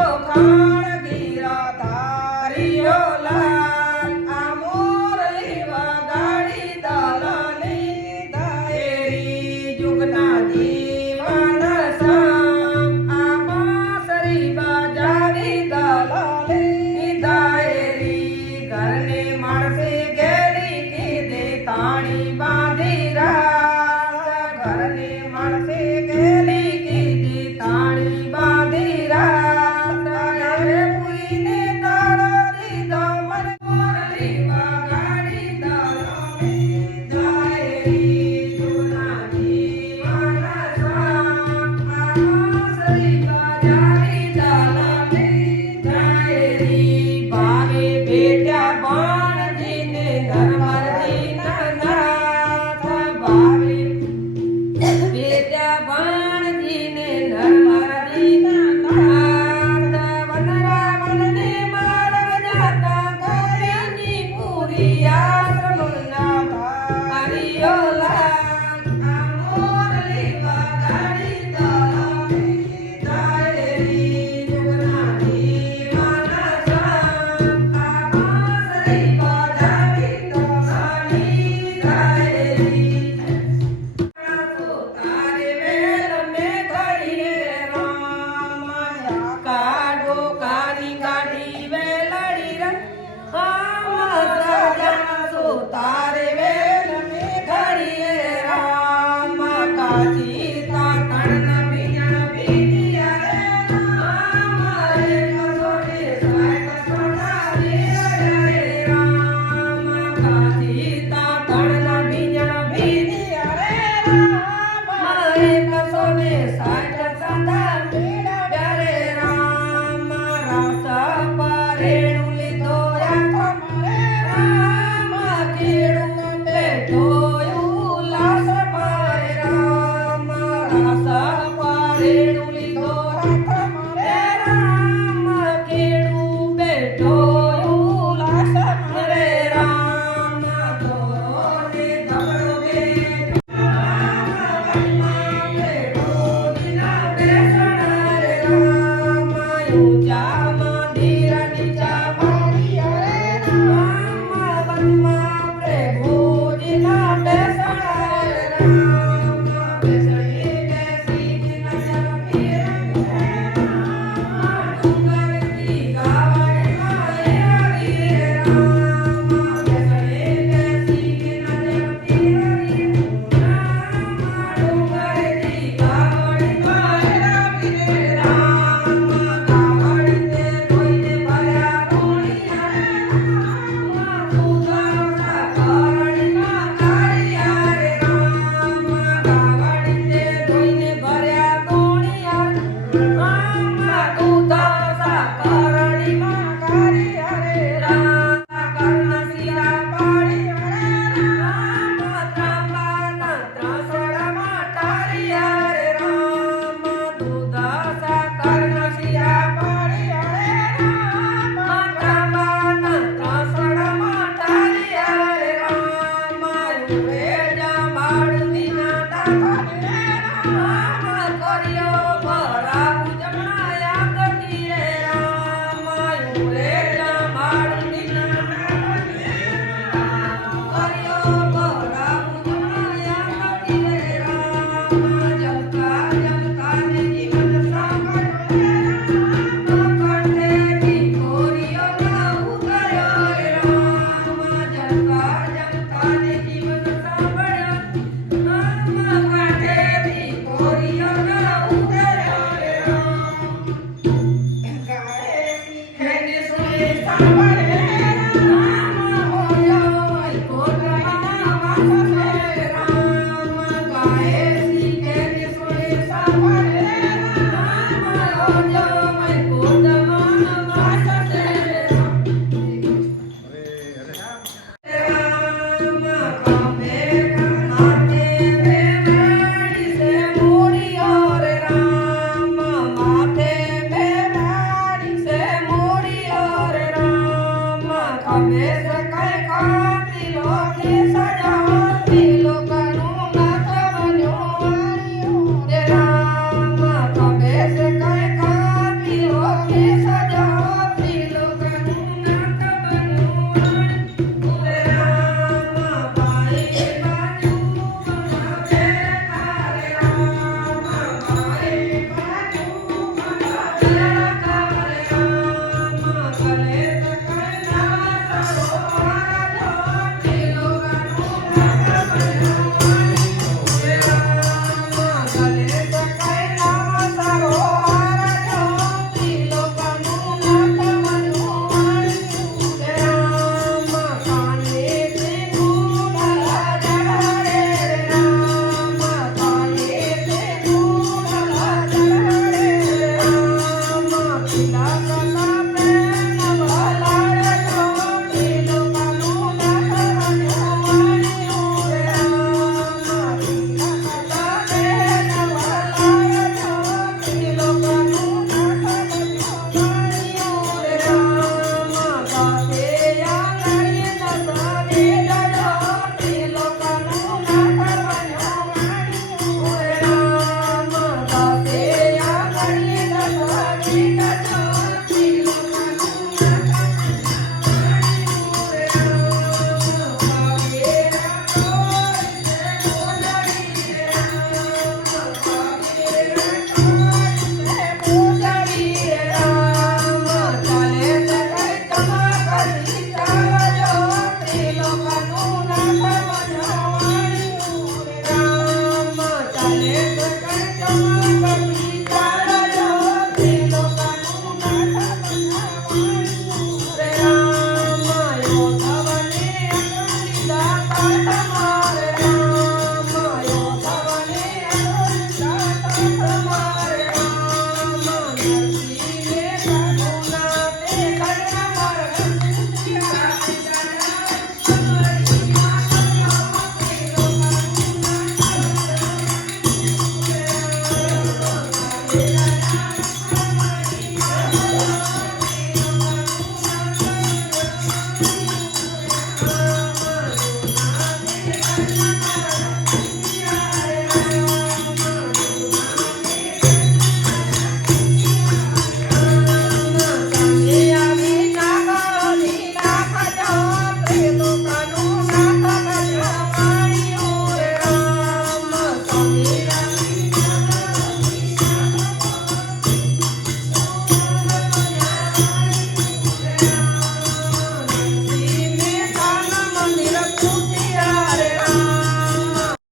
no ಗಾಡಿ Amen.